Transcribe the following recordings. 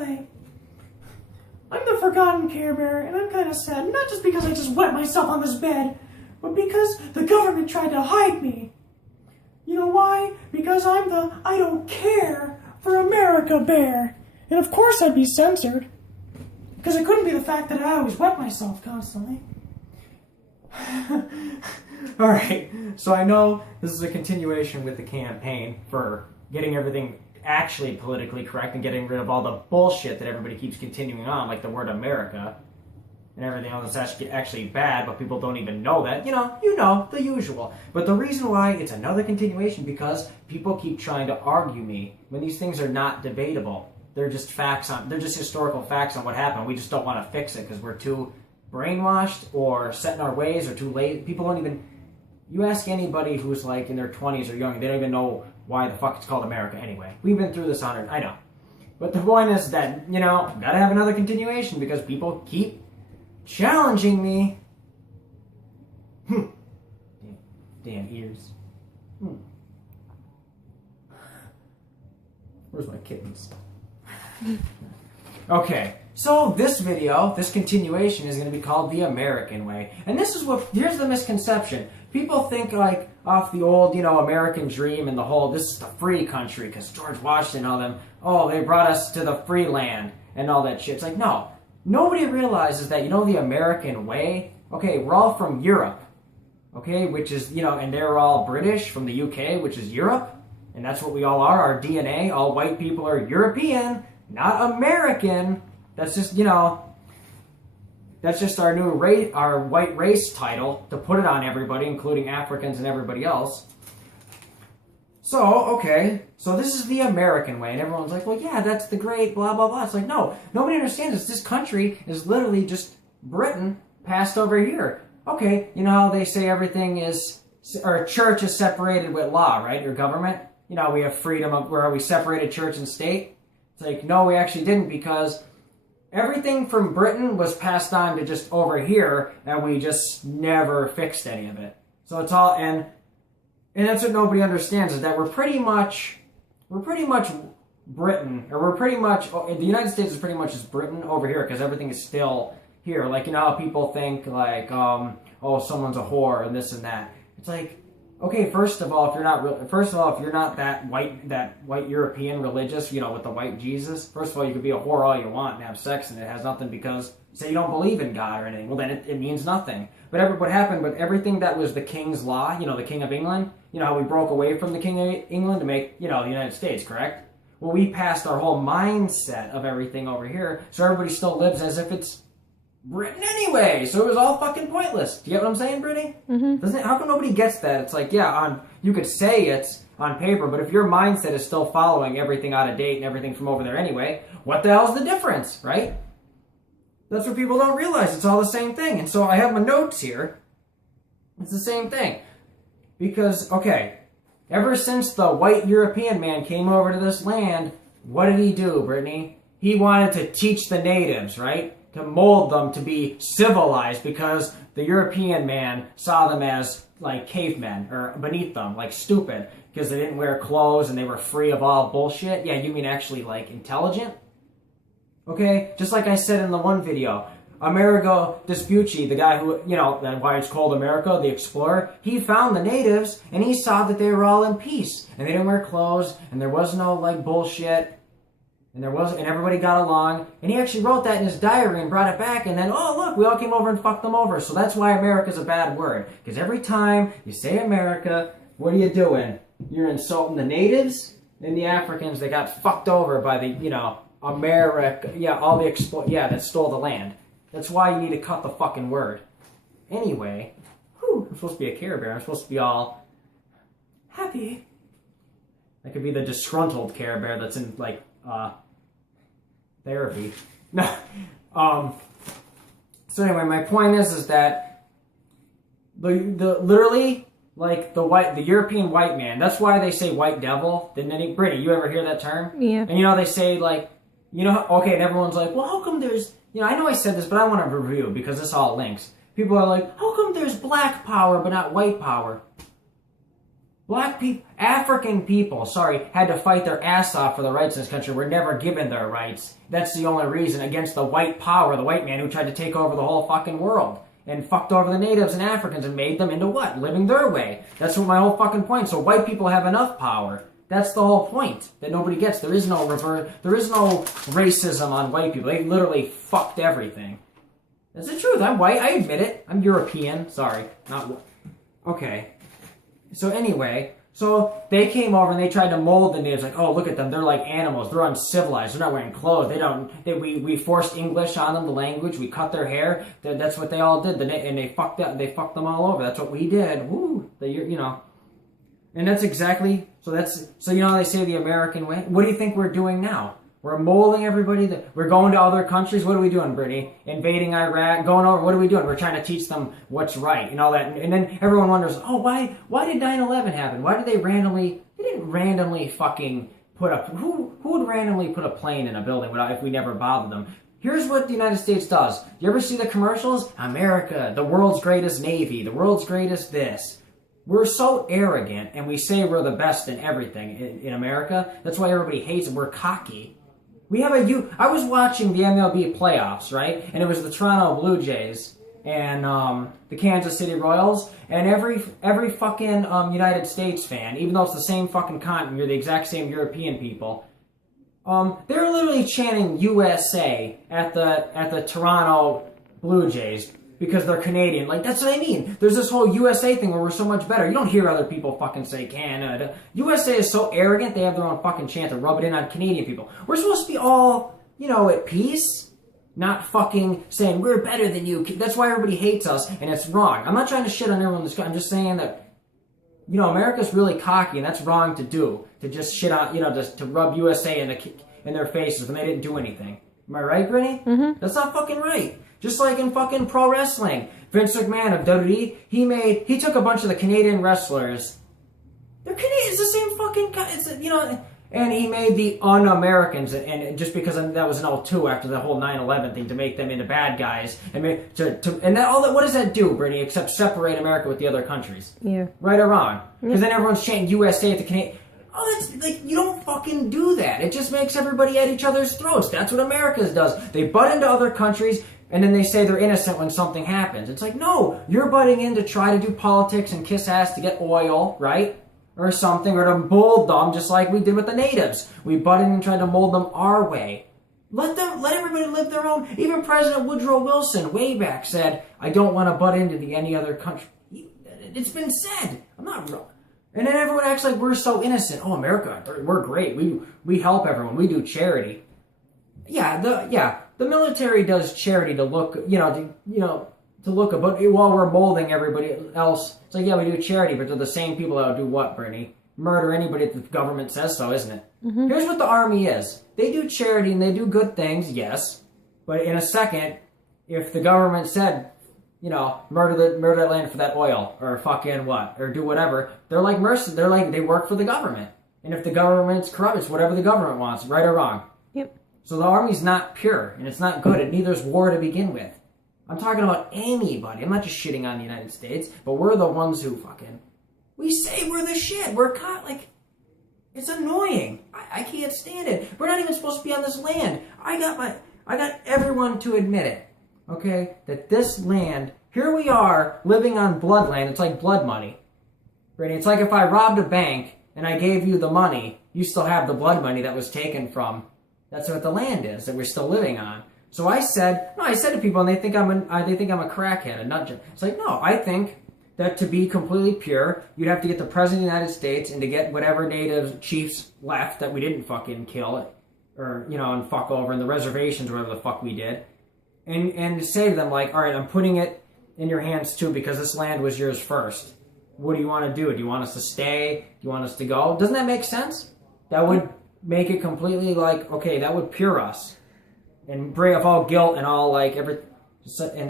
Hi. I'm the forgotten Care Bear, and I'm kind of sad, not just because I just wet myself on this bed, but because the government tried to hide me. You know why? Because I'm the I don't care for America bear. And of course I'd be censored. Because it couldn't be the fact that I always wet myself constantly. Alright, so I know this is a continuation with the campaign for getting everything actually politically correct and getting rid of all the bullshit that everybody keeps continuing on, like the word America and everything else that's actually bad, but people don't even know that. You know, the usual. But the reason why it's another continuation, because people keep trying to argue me when these things are not debatable. They're just they're just historical facts on what happened. We just don't want to fix it because we're too brainwashed or set in our ways or too late. People don't even, you ask anybody who's like in their 20s or young, they don't even know why the fuck it's called America anyway. We've been through this I know. But the point is that, gotta have another continuation because people keep challenging me. Damn ears. Where's my kittens? Okay, so this video, this continuation is going to be called The American Way. And this is here's the misconception. People think like off the old, American dream and the whole, this is the free country because George Washington and all them, they brought us to the free land and all that shit. It's like, no. Nobody realizes that, the American way, okay, we're all from Europe, okay, which is, and they're all British from the UK, which is Europe, and that's what we all are, our DNA, all white people are European, not American. That's just, that's just our new race, our white race title to put it on everybody, including Africans and everybody else. So, okay, so this is the American way, and everyone's like, well, yeah, that's the great blah, blah, blah. It's like, no, nobody understands this. This country is literally just Britain passed over here. Okay, you know how they say everything is, or church is separated with law, right, your government? We have freedom of where we separated church and state. It's like, no, we actually didn't, because everything from Britain was passed on to just over here, and we just never fixed any of it. So it's all, and that's what nobody understands, is that we're pretty much Britain, or the United States is pretty much just Britain over here, because everything is still here. Like, how people think, like, someone's a whore, and this and that. It's like, okay, first of all, if you're not that white European religious, with the white Jesus, first of all, you could be a whore all you want and have sex, and it has nothing because, say you don't believe in God or anything, well then it means nothing. But what happened, but everything that was the king's law, the King of England, how we broke away from the King of England to make, the United States, correct? Well, we passed our whole mindset of everything over here, so everybody still lives as if it's Britain anyway, so it was all fucking pointless. Do you get what I'm saying, Brittany? Mm-hmm. How come nobody gets that? It's like, yeah, you could say it's on paper, but if your mindset is still following everything out of date and everything from over there anyway, what the hell's the difference, right? That's what people don't realize. It's all the same thing. And so I have my notes here. It's the same thing. Because, okay, ever since the white European man came over to this land, what did he do, Brittany? He wanted to teach the natives, right? To mold them to be civilized, because the European man saw them as like cavemen, or beneath them, like stupid, because they didn't wear clothes and they were free of all bullshit. Yeah, you mean actually like intelligent? Okay, just like I said in the one video, Amerigo Vespucci, the guy who, that's why it's called America, the explorer, he found the natives and he saw that they were all in peace and they didn't wear clothes and there was no like bullshit. And everybody got along, and he actually wrote that in his diary and brought it back, and then, oh, look, we all came over and fucked them over. So that's why America's a bad word. Because every time you say America, what are you doing? You're insulting the natives and the Africans that got fucked over by the, America, that stole the land. That's why you need to cut the fucking word. Anyway, I'm supposed to be a Care Bear. I'm supposed to be all happy. I could be the disgruntled Care Bear that's in, like, therapy. No. So anyway, my point is that the literally, like, the European white man, that's why they say white devil. Didn't Brittany, you ever hear that term? Yeah. And they say, like, okay, and everyone's like, well, how come there's, I know I said this, but I want to review because this all links. People are like, how come there's black power but not white power? Black people, African people, had to fight their ass off for the rights in this country. Were never given their rights. That's the only reason, against the white power, the white man who tried to take over the whole fucking world. And fucked over the natives and Africans and made them into what? Living their way. That's what my whole fucking point. So white people have enough power. That's the whole point that nobody gets. There is no there is no racism on white people. They literally fucked everything. That's the truth. I'm white. I admit it. I'm European. Sorry. Not... Okay. So anyway, so they came over and they tried to mold the natives. Like, oh, look at them. They're like animals. They're uncivilized. They're not wearing clothes. We forced English on them, the language. We cut their hair. That's what they all did. And they fucked them all over. That's what we did. Woo. And that's exactly... So you know how they say the American way? What do you think we're doing now? We're molding everybody. We're going to other countries. What are we doing, Brittany? Invading Iraq, going over. What are we doing? We're trying to teach them what's right and all that. And then everyone wonders, oh, why did 9/11 happen? Why did they didn't randomly fucking put up, who would randomly put a plane in a building if we never bothered them? Here's what the United States does. You ever see the commercials? America, the world's greatest Navy, the world's greatest this. We're so arrogant, and we say we're the best in everything in America. That's why everybody hates it. We're cocky. We have I was watching the MLB playoffs, right? And it was the Toronto Blue Jays and the Kansas City Royals. And every fucking United States fan, even though it's the same fucking continent, you're the exact same European people, they're literally chanting USA at the Toronto Blue Jays. Because they're Canadian. Like, that's what I mean. There's this whole USA thing where we're so much better. You don't hear other people fucking say Canada. USA is so arrogant, they have their own fucking chant to rub it in on Canadian people. We're supposed to be all, at peace. Not fucking saying, we're better than you. That's why everybody hates us, and it's wrong. I'm not trying to shit on everyone in this country. I'm just saying that, America's really cocky, and that's wrong to do. To just shit on, just to rub USA in their faces when they didn't do anything. Am I right, Brittany? Mm-hmm. That's not fucking right. Just like in fucking pro wrestling. Vince McMahon of WWE, he took a bunch of the Canadian wrestlers. They're Canadian, it's the same fucking guy, and he made the un-Americans, and just because that was an 02 after the whole 9/11 thing, to make them into bad guys, and what does that do, Brittany, except separate America with the other countries? Yeah. Right or wrong? Because then everyone's chanting USA at the Canadian. Oh, that's, you don't fucking do that. It just makes everybody at each other's throats. That's what America does. They butt into other countries, and then they say they're innocent when something happens. It's like, no, you're butting in to try to do politics and kiss ass to get oil, right? Or something, or to mold them, just like we did with the natives. We butt in and tried to mold them our way. Let everybody live their own. Even President Woodrow Wilson, way back, said, I don't want to butt into any other country. It's been said. I'm not wrong. And then everyone acts like we're so innocent. Oh, America, we're great. We help everyone. We do charity. The military does charity to look, to look, but while we're molding everybody else, it's like, yeah, we do charity, but they're the same people that would do what, Brittany? Murder anybody if the government says so, isn't it? Mm-hmm. Here's what the army is. They do charity and they do good things, yes, but in a second, if the government said, murder that land for that oil, or fucking what, or do whatever, they're like mercenaries. They work for the government. And if the government's corrupt, it's whatever the government wants, right or wrong. Yep. So the army's not pure, and it's not good, and neither is war to begin with. I'm talking about anybody. I'm not just shitting on the United States, but we're the ones who we say we're the shit. We're it's annoying. I can't stand it. We're not even supposed to be on this land. I got everyone to admit it. Okay, that this land, here we are living on blood land. It's like blood money. Right? It's like if I robbed a bank and I gave you the money, you still have the blood money that was taken from. That's what the land is that we're still living on. So I said to people, and they think I'm a crackhead, a nut job. It's like, no, I think that to be completely pure, you'd have to get the President of the United States and to get whatever native chiefs left that we didn't fucking kill, or, and fuck over in the reservations or whatever the fuck we did. And say to them, like, all right, I'm putting it in your hands too because this land was yours first. What do you want to do? Do you want us to stay? Do you want us to go? Doesn't that make sense? That would make it completely like, okay, that would pure us. And bring up all guilt and all like and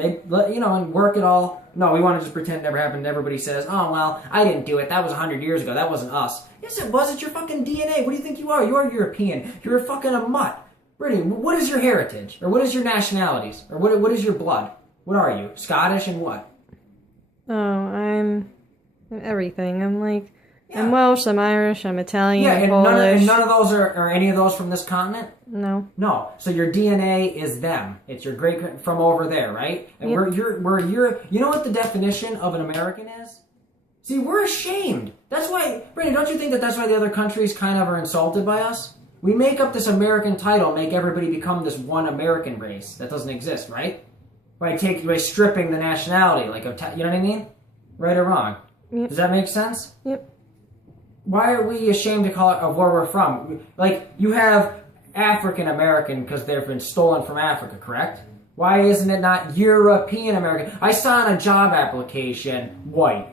they and work it all. No, we want to just pretend it never happened. Everybody says, oh, well, I didn't do it. That was 100 years ago. That wasn't us. Yes, it was. It's your fucking DNA. What do you think you are? You are European. You're a fucking a mutt. Brittany, what is your heritage? Or what is your nationalities? Or what is your blood? What are you? Scottish and what? Oh, I'm everything. I'm like I'm Welsh, I'm Irish, I'm Italian, Yeah, I'm and Polish. none of those are any of those from this continent? No. No. So your DNA is them. It's your great from over there, right? And Yep. you know what the definition of an American is? See, we're ashamed. That's why, Brandon, don't you think that that's why the other countries kind of are insulted by us? We make up this American title, make everybody become this one American race that doesn't exist, right? By stripping the nationality, you know what I mean? Right or wrong? Yep. Does that make sense? Yep. Why are we ashamed to call it of where we're from? Like, you have African American because they've been stolen from Africa, correct? Why isn't it not European American? I saw on a job application, white.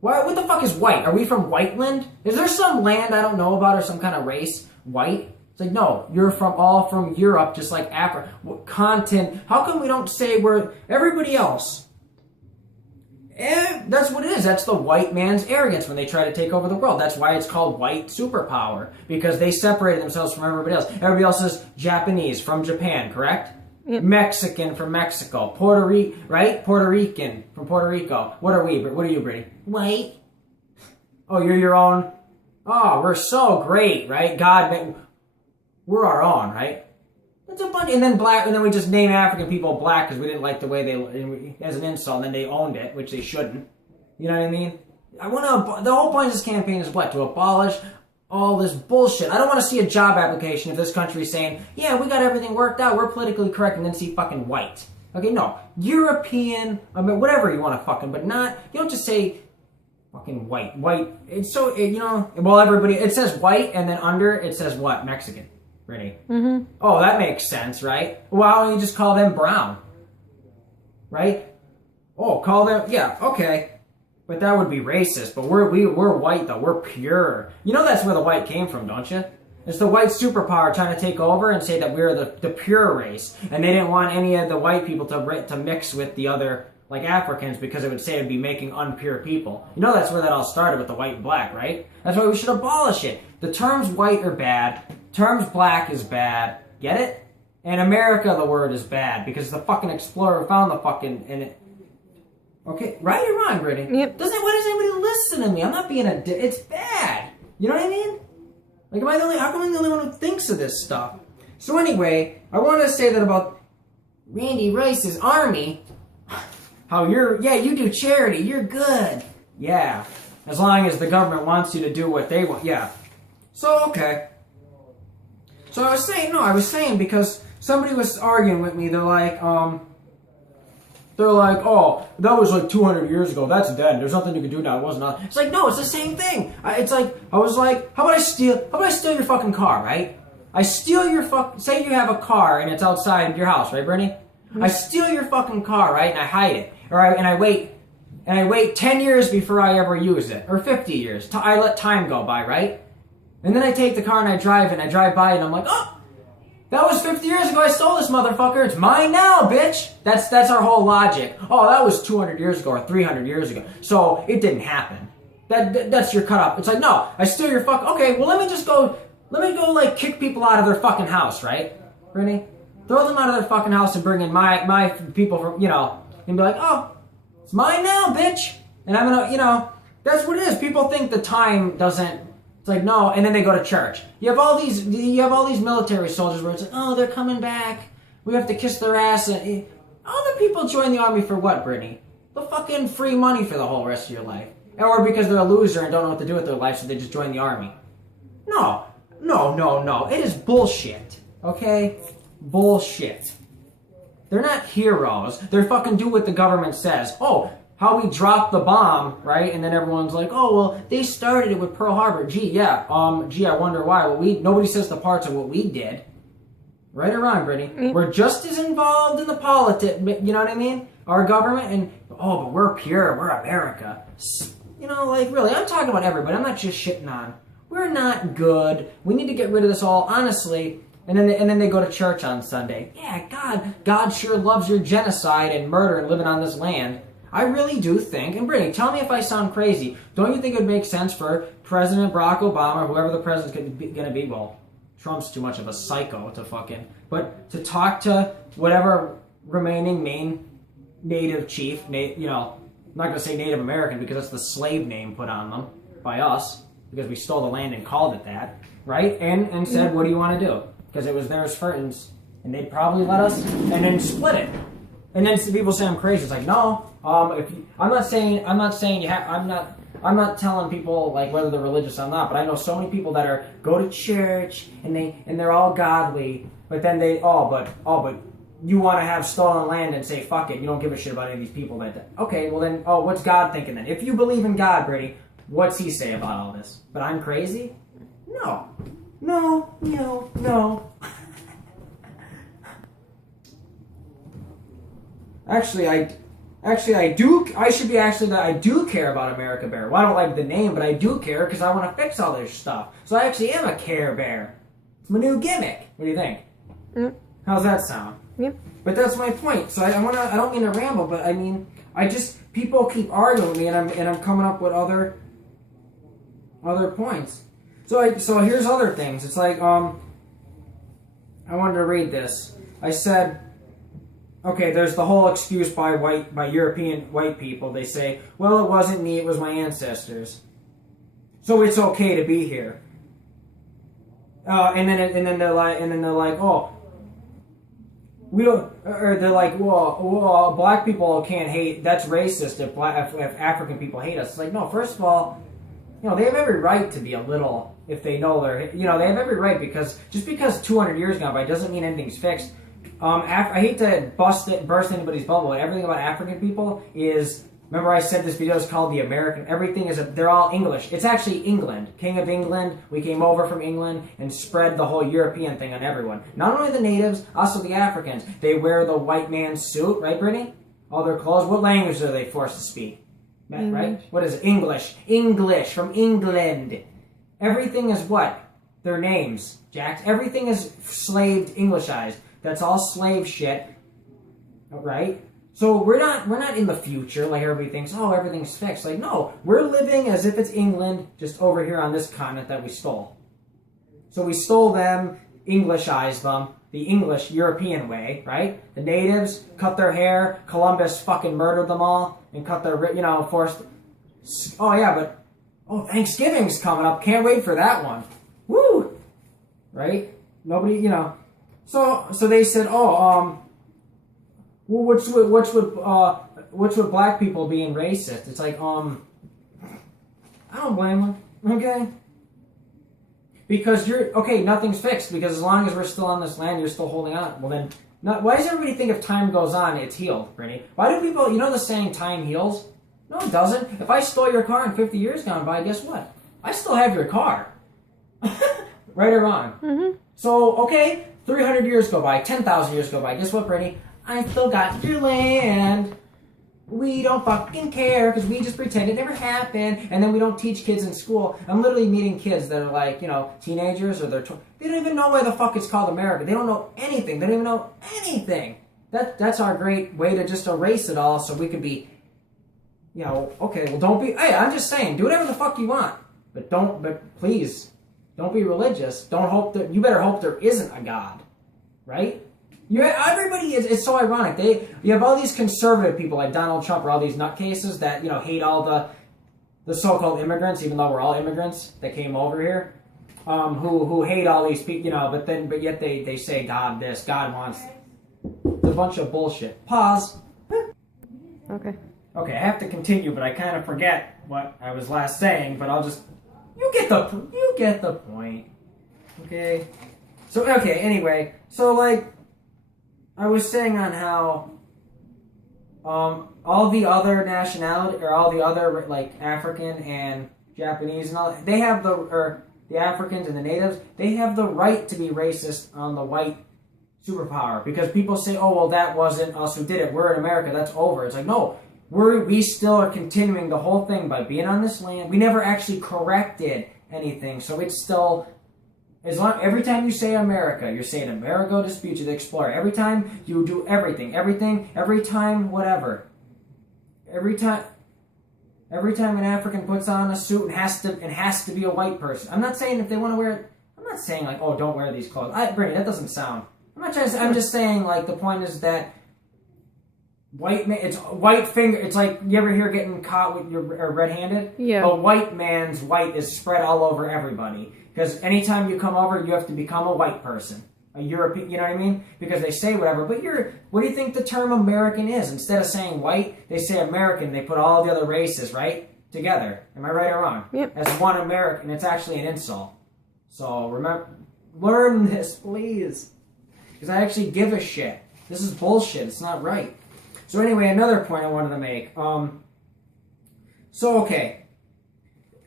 Why? What the fuck is white? Are we from Whiteland? Is there some land I don't know about or some kind of race? White? It's like, no, you're all from Europe, just like Africa. What continent? How come we don't say we're everybody else? That's what it is. That's the white man's arrogance when they try to take over the world. That's why it's called white superpower, because they separated themselves from everybody else. Everybody else is Japanese from Japan, correct? Yep. Mexican from Mexico. Puerto Rican from Puerto Rico. What are we? What are you, Brittany? White. Oh, you're your own? Oh, we're so great, right? We're our own, right? That's a bunch, and then black, and then we just name African people black because we didn't like the way as an insult, and then they owned it, which they shouldn't. You know what I mean? The whole point of this campaign is what? To abolish all this bullshit. I don't want to see a job application if this country's saying, yeah, we got everything worked out, we're politically correct, and then see fucking white. Okay, no. European, I mean, whatever you want to fucking, but not, you don't just say fucking white. White, it's so, well, everybody, it says white, and then under it says what? Mexican. Ready? Mm-hmm. Oh, that makes sense, right? Why don't you just call them brown? Right? Oh, call them, yeah, okay. But that would be racist. But we're white, though. We're pure. You know that's where the white came from, don't you? It's the white superpower trying to take over and say that we're the pure race. And they didn't want any of the white people to mix with the other, like Africans, because it would say it'd be making unpure people. You know that's where that all started with the white and black, right? That's why we should abolish it. The terms white are bad. Terms black is bad. Get it? In America, the word is bad because the fucking explorer found the fucking... Okay, right or wrong, Brittany? Yep. Why does anybody listen to me? I'm not being a dick. It's bad. You know what I mean? Like, how come I'm the only one who thinks of this stuff? So anyway, I want to say that about Randy Rice's army. How you do charity. You're good. Yeah. As long as the government wants you to do what they want. Yeah. So, okay. So I was saying because somebody was arguing with me. They're like, oh, that was like 200 years ago. That's dead. There's nothing you can do now. It wasn't. It's like, no, it's the same thing. I was like, how about I steal your fucking car, right? I steal your say you have a car and it's outside your house, right, Brittany? Mm-hmm. I steal your fucking car, right? And I hide it. And I wait 10 years before I ever use it. Or 50 years. I let time go by, right? And then I take the car and I drive by and I'm like, oh, that was 50 years ago I stole this motherfucker. It's mine now, bitch. That's our whole logic. Oh, that was 200 years ago or 300 years ago. So it didn't happen. That's your cutoff. It's like, no, I steal your okay, well let me go like kick people out of their fucking house, right? Brittany? Throw them out of their fucking house and bring in my people from, and be like, oh, it's mine now, bitch. And I'm gonna, that's what it is. People think the time doesn't. It's like, no, and then they go to church. You have all these military soldiers where it's like, oh, they're coming back. We have to kiss their ass. And other people join the army for what, Brittany? The fucking free money for the whole rest of your life. Or because they're a loser and don't know what to do with their life, so they just join the army. No. It is bullshit. Okay? Bullshit. They're not heroes. They're fucking do what the government says. Oh, how we dropped the bomb, right? And then everyone's like, oh, well, they started it with Pearl Harbor. I wonder why. Well, nobody says the parts of what we did. Right or wrong, Brittany? Mm-hmm. We're just as involved in the politics, you know what I mean? Our government, but we're pure, we're America. Really, I'm talking about everybody. I'm not just shitting on. We're not good. We need to get rid of this all, honestly. And then they go to church on Sunday. Yeah, God sure loves your genocide and murder and living on this land. I really do think, and Brittany, tell me if I sound crazy, don't you think it would make sense for President Barack Obama, or whoever the president's going to be, well, Trump's too much of a psycho but to talk to whatever remaining main native chief, I'm not going to say Native American because that's the slave name put on them, by us, because we stole the land and called it that, right? And said, what do you want to do? Because it was theirs first, and they'd probably let us, and then split it. And then people say I'm crazy. It's like, no, I'm not saying you have, I'm not telling people like whether they're religious or not, but I know so many people that go to church and they're all godly, but then but you want to have stolen land and say fuck it, you don't give a shit about any of these people okay, well then, what's God thinking then? If you believe in God, Brady, what's he say about all this? But I'm crazy? No. Actually, I do care about America Bear. Well, I don't like the name, but I do care because I want to fix all this stuff. So I actually am a Care Bear. It's my new gimmick. What do you think? Mm. How's that sound? Yep. But that's my point. So I don't mean to ramble, but I mean, people keep arguing with me, and I'm coming up with other points. So here's other things. It's like, I wanted to read this. I said, okay, there's the whole excuse by European white people. They say, well, it wasn't me, it was my ancestors. So it's okay to be here. And then they're like, oh, we don't, or they're like, well, black people can't hate. That's racist if African people hate us. It's like, no. First of all, they have every right to be a little, if they know they have every right, because just because 200 years gone by doesn't mean anything's fixed. I hate to burst anybody's bubble, but everything about African people is, remember I said this video is called the American, they're all English. It's actually England. King of England, we came over from England and spread the whole European thing on everyone. Not only the natives, also the Africans. They wear the white man's suit, right, Brittany? All their clothes. What language are they forced to speak? Right? What is it? English. English, from England. Everything is what? Their names, Jack. Everything is slaved, Englishized. That's all slave shit, right? So we're not in the future like everybody thinks. Oh, everything's fixed. Like, no, we're living as if it's England, just over here on this continent that we stole. So we stole them, Englishized them, the English European way, right? The natives cut their hair. Columbus fucking murdered them all and cut their, forced. Oh yeah, but Thanksgiving's coming up. Can't wait for that one. Woo, right? Nobody, So they said, well, which would black people being racist? It's like, I don't blame them, okay? Because nothing's fixed, because as long as we're still on this land, you're still holding on. Well then, why does everybody think if time goes on, it's healed, Brittany? Why do people, the saying, time heals? No, it doesn't. If I stole your car and 50 years gone by, guess what? I still have your car. Right or wrong? Mm-hmm. So, 300 years go by, 10,000 years go by. Guess what, Brittany? I still got your land. We don't fucking care because we just pretend it never happened, and then we don't teach kids in school. I'm literally meeting kids that are like, teenagers, or they don't even know why the fuck it's called America. They don't know anything. They don't even know anything. That's our great way to just erase it all so we can be, okay, well don't be, hey, I'm just saying, do whatever the fuck you want, but please, don't be religious. You better hope there isn't a God, right? Everybody it's so ironic. You have all these conservative people like Donald Trump or all these nutcases that, hate all the so-called immigrants, even though we're all immigrants that came over here, who hate all these people, but yet they say God this, God wants. It's a bunch of bullshit. Pause. Okay. Okay, I have to continue, but I kind of forget what I was last saying, but I'll just, you get the point. Okay? So, anyway, so like, I was saying on how all the other nationality, or all the other like African and Japanese and all, they have the Africans and the natives, they have the right to be racist on the white superpower, because people say, oh well, that wasn't us who did it. We're in America. That's over. It's like, no, we still are continuing the whole thing by being on this land. We never actually corrected anything, so it's still. Every time you say America, you're saying Amerigo Vespucci, the explorer. Every time you do every time whatever. Every time an African puts on a suit and has to be a white person. I'm not saying if they want to wear it. I'm not saying like, oh, don't wear these clothes. Brittany, that doesn't sound. I'm not trying to say. I'm just saying like the point is that white man. It's white finger. It's like you ever hear getting caught with your red-handed? Yeah. A white man's white is spread all over everybody because anytime you come over, you have to become a white person, a European. You know what I mean? Because they say whatever. But what do you think the term American is? Instead of saying white, they say American. They put all the other races together. Am I right or wrong? Yep. As one American, it's actually an insult. So remember, learn this, please, because I actually give a shit. This is bullshit. It's not right. So anyway, another point I wanted to make. Okay,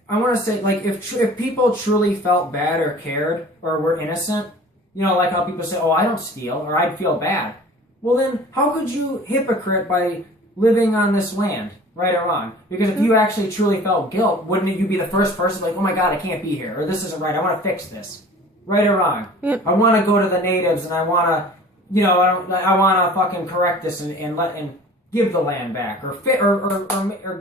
I want to say, like, if people truly felt bad or cared or were innocent, you know, like how people say, "Oh, I don't steal," or "I'd feel bad." Well, then how could you hypocrite by living on this land, right or wrong? Because if you actually truly felt guilt, wouldn't you be the first person like, "Oh my God, I can't be here," or "This isn't right. I want to fix this," right or wrong? I want to go to the natives and I want to. You know, I want to fucking correct this and give the land back, or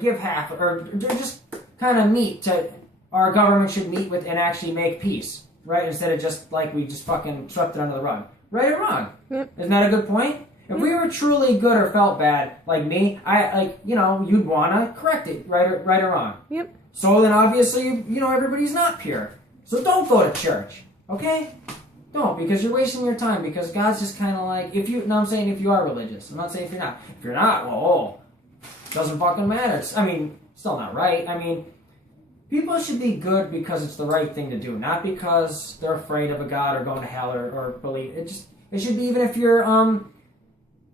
give half, or just kind of meet to. Our government should meet with and actually make peace, right? Instead of just like we just fucking swept it under the rug, right or wrong? Yep. Isn't that a good point? If we were truly good or felt bad, like me, you'd want to correct it, right or wrong. Yep. So then obviously, everybody's not pure. So don't go to church, okay? Don't, because you're wasting your time, because God's just kind of like, I'm saying if you are religious. I'm not saying if you're not. If you're not, well, doesn't fucking matter. Still not right. People should be good because it's the right thing to do, not because they're afraid of a God or going to hell or believe. It should be even if you're,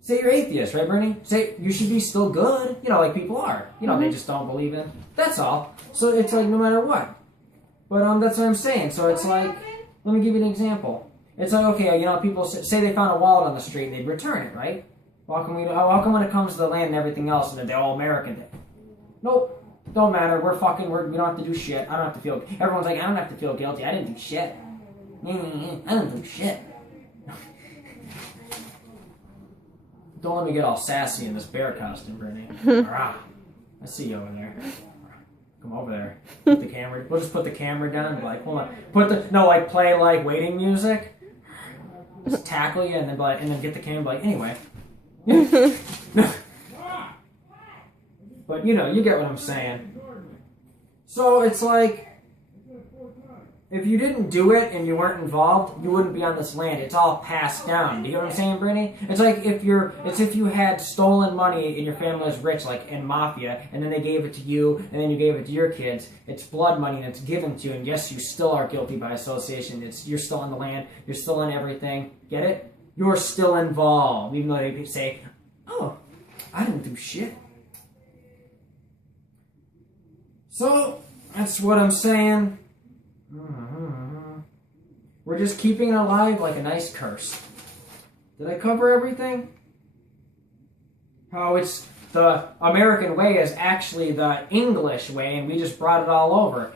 say you're atheist, right, Bernie? Say you should be still good, like people are. They just don't believe in. That's all. So it's like no matter what. But that's what I'm saying. So it's like, let me give you an example. It's like, okay, people say they found a wallet on the street and they'd return it, right? How come when it comes to the land and everything else and they're all American? Nope, don't matter. We don't have to do shit. I don't have to feel. Everyone's like, I don't have to feel guilty. I didn't do shit. I didn't do shit. Don't let me get all sassy in this bear costume, Brittany. I see you over there. Come over there. Put the camera. We'll just put the camera down and be like, hold on. Play like waiting music. Just tackle you and then get the camera. Anyway. But you get what I'm saying. So it's like, if you didn't do it and you weren't involved, you wouldn't be on this land. It's all passed down. Do you get what I'm saying, Brittany? It's like if you had stolen money and your family was rich, like in mafia, and then they gave it to you, and then you gave it to your kids. It's blood money and it's given to you, and yes, you still are guilty by association. You're still on the land. You're still in everything. Get it? You're still involved, even though they say, "Oh, I didn't do shit." So that's what I'm saying. We're just keeping it alive like a nice curse. Did I cover everything? How it's the American way is actually the English way, and we just brought it all over.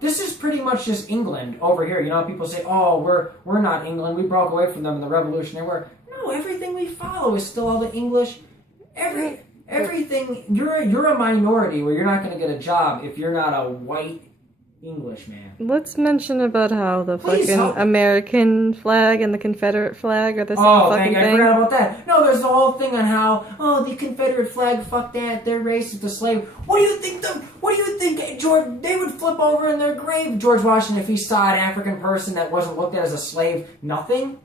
This is pretty much just England over here. People say, "Oh, we're not England. We broke away from them in the Revolutionary War." No, everything we follow is still all the English. Everything. You're a minority where you're not going to get a job if you're not a white Englishman. Let's mention about how the fucking American flag and the Confederate flag are the same fucking thing. I forgot about that. No, there's the whole thing on how, the Confederate flag, fuck that, they're racist, the slave. What do you think, George, they would flip over in their grave, George Washington, if he saw an African person that wasn't looked at as a slave? Nothing,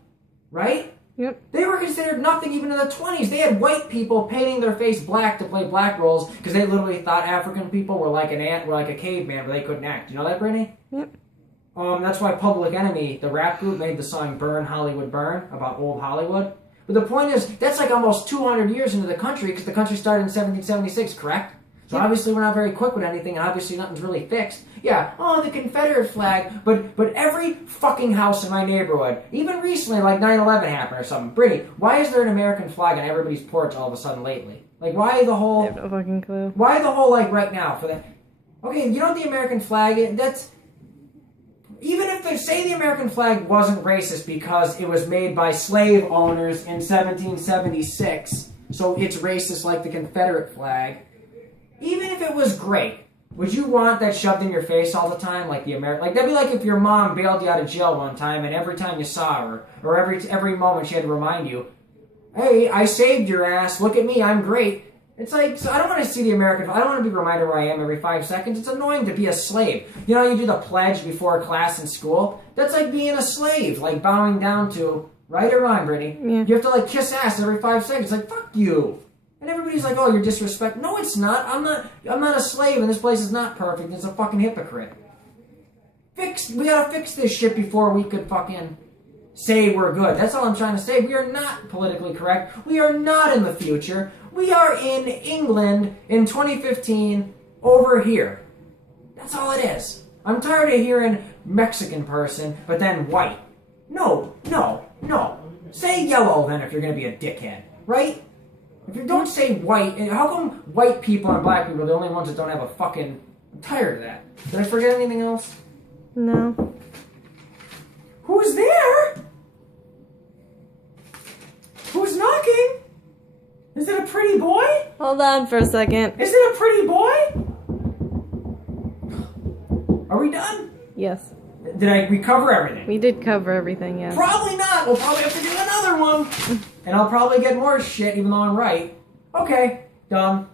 right? Yep. They were considered nothing even in the 20s. They had white people painting their face black to play black roles because they literally thought African people were like an ant, were like a caveman, but they couldn't act. You know that, Brittany? Yep. That's why Public Enemy, the rap group, made the song "Burn Hollywood Burn" about old Hollywood. But the point is, that's like almost 200 years into the country because the country started in 1776, correct? So obviously we're not very quick with anything, and obviously nothing's really fixed. Yeah, the Confederate flag, but every fucking house in my neighborhood, even recently, like 9/11 happened or something. Brittany, why is there an American flag on everybody's porch all of a sudden lately? Like, why the whole... I have no fucking clue. Why the whole, right now, for that... Okay, you know what the American flag is? That's... Even if they say the American flag wasn't racist because it was made by slave owners in 1776, so it's racist like the Confederate flag... Even if it was great, would you want that shoved in your face all the time, like the American? Like that'd be like if your mom bailed you out of jail one time, and every time you saw her, or every moment she had to remind you, hey, I saved your ass. Look at me, I'm great. It's like, so I don't want to see the American, I don't want to be reminded where I am every 5 seconds. It's annoying to be a slave. You know, you do the pledge before class in school. That's like being a slave, like bowing down to, right or wrong, Brittany? Yeah. You have to like kiss ass every 5 seconds. Like, fuck you. And everybody's like, oh, you're disrespect. No, it's not. I'm not a slave, and this place is not perfect. It's a fucking hypocrite. We gotta fix this shit before we could fucking say we're good. That's all I'm trying to say. We are not politically correct. We are not in the future. We are in England in 2015 over here. That's all it is. I'm tired of hearing Mexican person, but then white. No. Say yellow then if you're gonna be a dickhead, right? If you don't say white, how come white people and black people are the only ones that don't have a fucking... I'm tired of that. Did I forget anything else? No. Who's there? Who's knocking? Is it a pretty boy? Hold on for a second. Is it a pretty boy? Are we done? Yes. Did we cover everything? We did cover everything, yeah. Probably not. We'll probably have to do another one. And I'll probably get more shit even though I'm right. Okay, done.